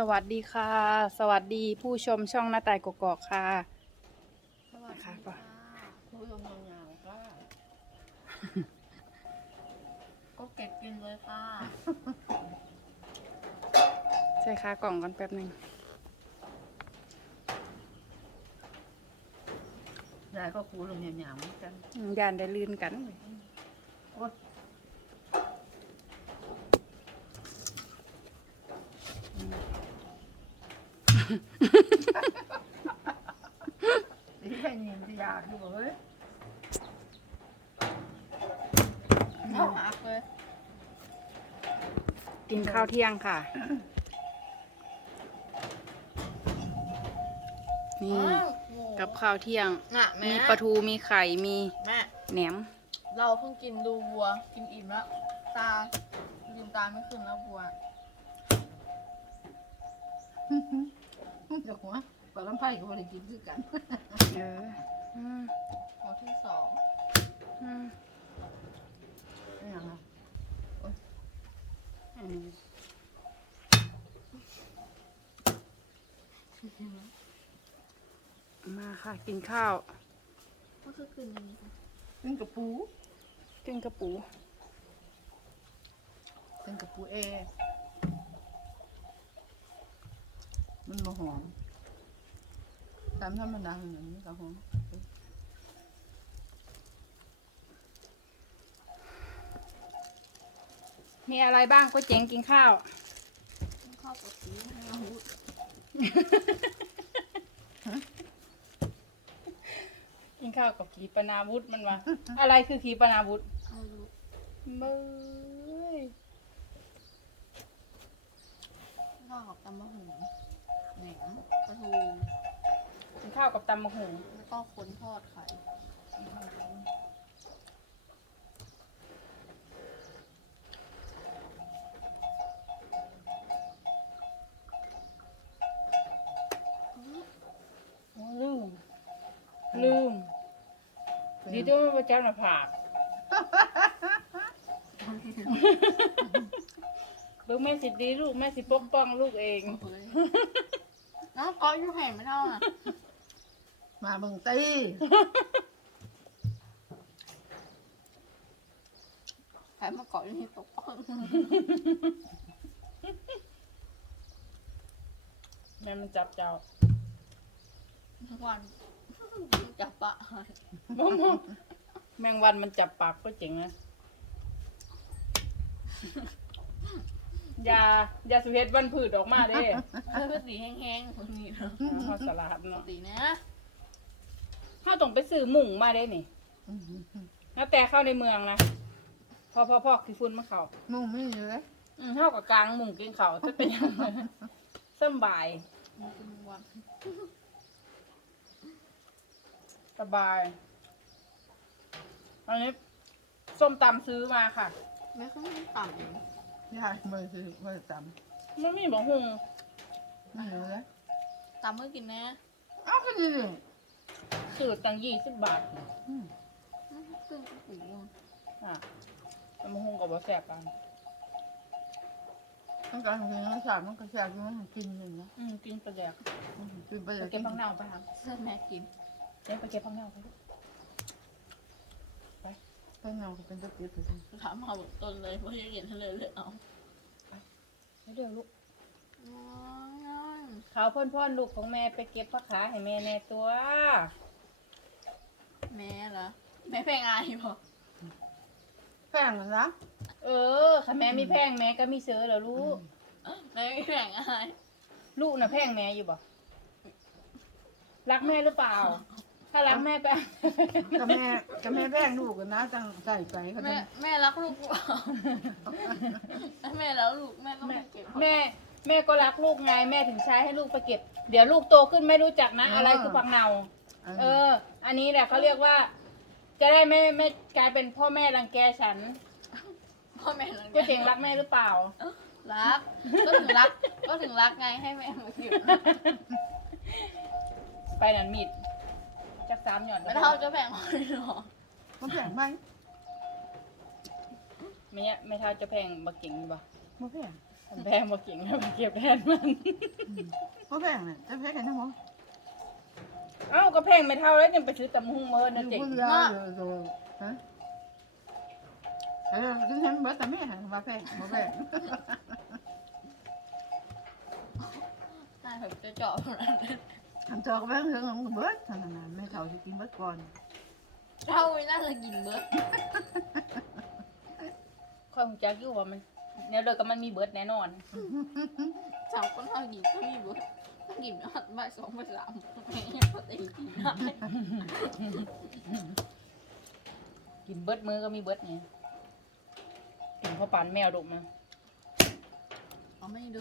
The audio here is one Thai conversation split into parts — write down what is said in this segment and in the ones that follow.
สวัสดีค่ะ สวัสดีผู้ชมช่องหน้าต่ายกกอกค่ะ สวัสดีค่ะค่ะผู้ชมทำงานค่ะก็เก็บกินเลยค่ะใช่ค่ะกล่องกันแป๊บหนึ่งยายก็คูลงหยาบๆเหมือนกันอืมยานได้ลื่นกันโอ๊ นี่แค่ยินที่อยากอยู่เฮ้ยเอาหักเลยกินข้าวเที่ยงค่ะ นี่อ้าวโหกับข้าวเที่ยง น่ะแม่มีปลาทูมีไข่มีแม่แหนม เราเพิ่งกินดูวัว กินอิ่มแล้ว ตาลืมตาไม่ขึ้นแล้ววัว เดี๋ยวหัวปลาลำไผ่ก็ไม่ได้กินคือกันเอออืมหัวที่สองอืมนี่ยังไงอันนี้มาค่ะ กินข้าวก็คือกินอันนี้ค่ะเป็นกระปูกินกระปูเป็นกระปูเอ มันมาหอมตามธรรมดาอย่างนี้ก็หอมมีอะไรบ้างก๋วยเจ๋งกินข้าวต้องเข้ากับสีให้อาหุกินข้าวกับขีปนาวุธมันวะอะไรคือขีปนาวุธเอาดูเบ้ยข้าวกับตำมะหุ่นแห นมปลาทูกินข้าวกับตำมะฮุงแล้วก็คนทอดไข่ลืม ลืม ดีด้วยมันประจำหน้าผากลูกแม่สิดีลูกแม่สิปกป้องลูกเอง น้องก็อยู่แห่ไม่เท่าอะมาเบิ่งตีแผ่มาเกาะอยู่ที่โต๊ะแม่มันจับเจ้าทุกวันจับปะให้บ่มแมงวันมันจับปากก็เจ๋งนะอ ยาอยาสุเฮ็ดวันผืดออกมาเด้เออสีแห้งๆคนนี้เนาะข้าวสลัดเนาะสีนะข้าวต้องไปซื้อหมุ่งมาได้นี่แล้วแต่เข้าในเมืองนะพอพอพอคือฝุ่นมาเขานุ่มไม่เยอะอืมเท่ากับกลางหมุ่งกินเขาจะเป็นยังไงสำบายมันเป็นวันสบาย อันนี้ส้มตำซื้อมาค่ะ ไม่ค่อยต่ำเอง ยายมือคือมือจมันไม่บอกหงำไม่เยอะต่ำเมื่อกินนะอ้าวก็ดีเลยซื้อตังยี่สิบบาทอืมเครื่องกระปุกอะแต่มาหงกับบะแสบกันต้องการกินรสชาติมันก็แซ่บอยู่มันกินหนึ่งนะอืมกินปลาแดกอืมกินไปไปเลยเก็บพังเน่าไปครับเสื้อแม่กินเดี๋ยวไปเก็บพังเน่าไปไปเงาก็เป็นตะเกียบถามมาแบบต้นเลยเพราะยังเห็นทะเลเลยเอาเดี๋ยวลูกน้อยเขาวพ่นพ่นๆลูกของแม่ไปเก็บผักขาให้แม่แน่ตัว แม่เหรอแม่เพลงอายบอแป้งเหรอนะเออค่ะแม่มีแพงแม่ก็มีเสือแล้วลูกแม่ม่เพลงอายลูกน่ะแพงแม่อยู่บ่รักแม่หรือเปล่า ถ้ารักแม่ก็กับแม่กับแม่แป้งลูกกันนะจังใส่ไปเขาแม่จะแม่รักลูกหรือเปล่าแม่แล้วลูกแม่ต้องแม่ไปเก็บแม่แม่ก็รักลูกไงแม่ถึงใช้ให้ลูกไปเก็บ เดี๋ยวลูกโตขึ้นไม่รู้จักนะ อะไรคือพังเนา เออ อันนี้แหละเขาเรียกว่า จะได้ไม่ไม่กลายเป็นพ่อแม่รังแกฉันพ่อแม่รักก็เก่งรักแม่หรือเปล่า รัก ก็ถึงรัก ก็ถึงรักไงให้แม่มาเก็บไปนั่นมีด จักสามหย่อนไม่เท่าจะแบ่งให้หรอมันแป้งไหมไม่เนี่ยไม่เท่าจะแพงบักเก่งอยู่บ่มันแป้งแพงบ่เก่งแล้วไปเก็บแทนมันก็แพงเนี่ยจะแพงกันทั้งหมดเอ้าก็แพงไม่เท่าแล้วยังไปซื้อตำหุงมาเฮินอนะยู่เจ๋งคนเดียวอยู่อยู่ฮะแต่เราถึงฉันเบิดแต่แม่หันมาแพงมาแพงน่าแบบจะเจาะขนาดนั้น ทำตัวก็แพงถึงของเบิดขนาดนั้นไม่เท่าที่กินเบิดก่อนเท่าไม่น่าจะกินเบิร์ดค่อยคงจักอยู่ว่ามันเนี่ยเลยก็มันมีเบิดแน่นอน สาวคนเท่ากินก็มีเบิร์ดถ้ากินยอดบ่ายสองบ่ายสามไม่ยังปกติกินได้กินเบิดมือก็มีเบิดไงกินข้าวปานแมวดุมาเอาไม่ดู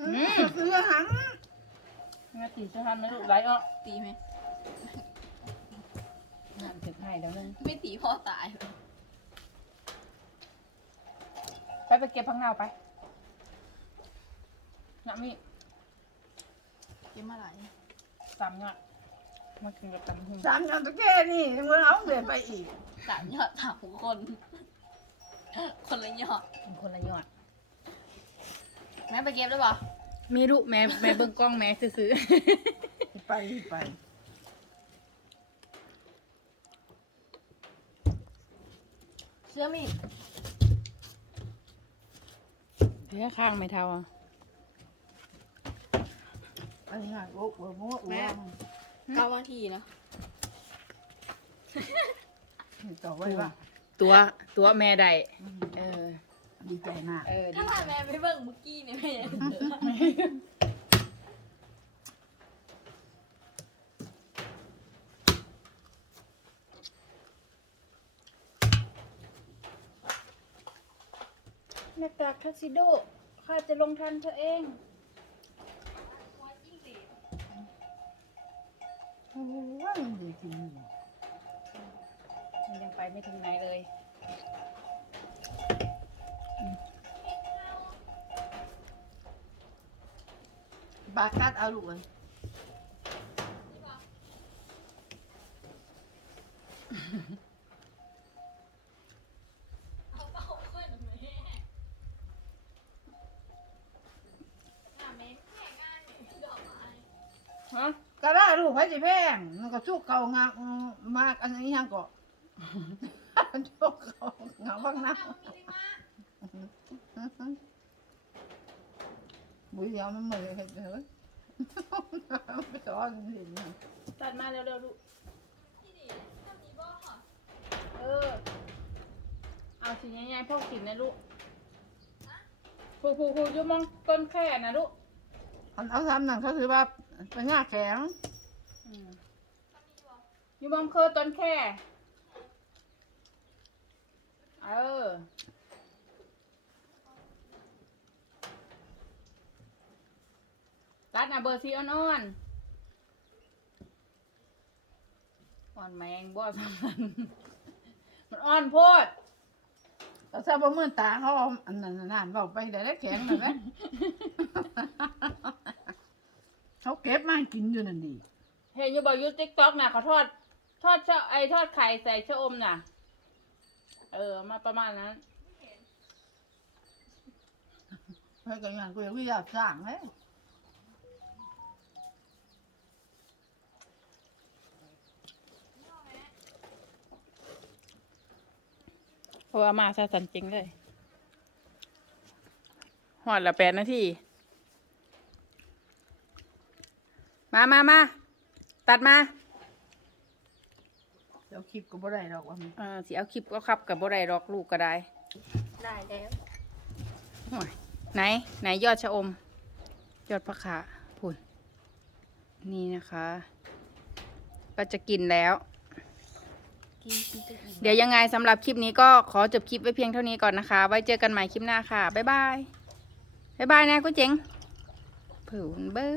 เสื้อหังงาตีจะทำนะลูกไรอ้อตีไหมงานถึงให้แล้วนึงไม่ตีพ่อตายเลยไปไปเก็บพังเนาไปน้ำมีกินมาหลายตำเนี่ยมากินกับตำหุงสามยอนตะแก่นี่เมื่อเอาเดือนไปอีกสามยอดสามคน คนละยอดเป็นคนละยอดแม่ไปเก็บได้ป่ะ มีลูกแม่แม่เบิ่งกล้องแม่ซื้อไปไปเสื้อมีดๆเพื่อข้างไม่เท่าอะอันนี้โอ้โหโอ้โหเก้านาทีนะต่อไว้ว่าตัวตัวแม่ได้เออ ดีใจมากเออดีถ้าแม่ไปเบิ่งเมื่อกี้เนี่ยแม่ยังเจอหน้ากากทักซิโดข้าจะลงทันเธอเองโอ้ยดีจริงมันยังไปไม่ถึงไหนเลย บาคัดเอาลูกเลยเอาเป้าเพื่อนแม่หาแม่แม่งานเนี่ยดอกไม้ฮะก็ได้ลูกให้สิแพงมันก็สู้เก่างากมากอันนี้ยังก็สู้เก่างาบ้างนะ บุญยาวมันเหมือนเห็ดเลยไปสอนเห็นตัดมาเร็วๆลูกที่นี่ทำนี้บ่ค่ะเออ เอาสีใหญ่ๆพวกกินนะลูกผูผูผูอยูมองต้นแค่นะลูกอันเอาทำนั่นก็คือว่าเป็นหน้าแข็งอืมทำนี้บ่อยูมองเคอต้นแค่ เออ รัดนะเบอร์ซีอ่อนๆอ่อนแมงบ่สำคัญมันอ่อนโพดแต่ถ้าบ่มือตาเขาเอาอันนั้นนั่นเราไปได้แข็งเลยไหม เขาเก็บมาให้กินอยู่นั่นดีเห็นอยู่บอกยูติ๊กต็อกน่ะเขาทอด ทอดเชาไอทอดไข่ใส่ชะอมน่ะ เออ มาประมาณนั้นเฮ้ยกันงานกูอยากวิอยากสร้างเลย เพราะว่ามาซะสันจริงเลยหอดละแปดนาที มามามา ตัดมาเดี๋ยวคลิปก็บ่ได้ดอกว่ามันเออสิเอาคลิปก็ขับกับบ่ได้ดอกลูกก็ได้ได้แล้วโอ้ยไหน ไหนยอดชะอม ยอดพะขาพุ่นนี่นะคะ ก็จะกินแล้วกินกินจะกิน เดี๋ยวยังไงสำหรับคลิปนี้ก็ขอจบคลิปไว้เพียงเท่านี้ก่อนนะคะ ไว้เจอกันใหม่คลิปหน้าค่ะ บ๊ายบาย บ๊ายบายนะกูเจ๋งผืนเบ้อ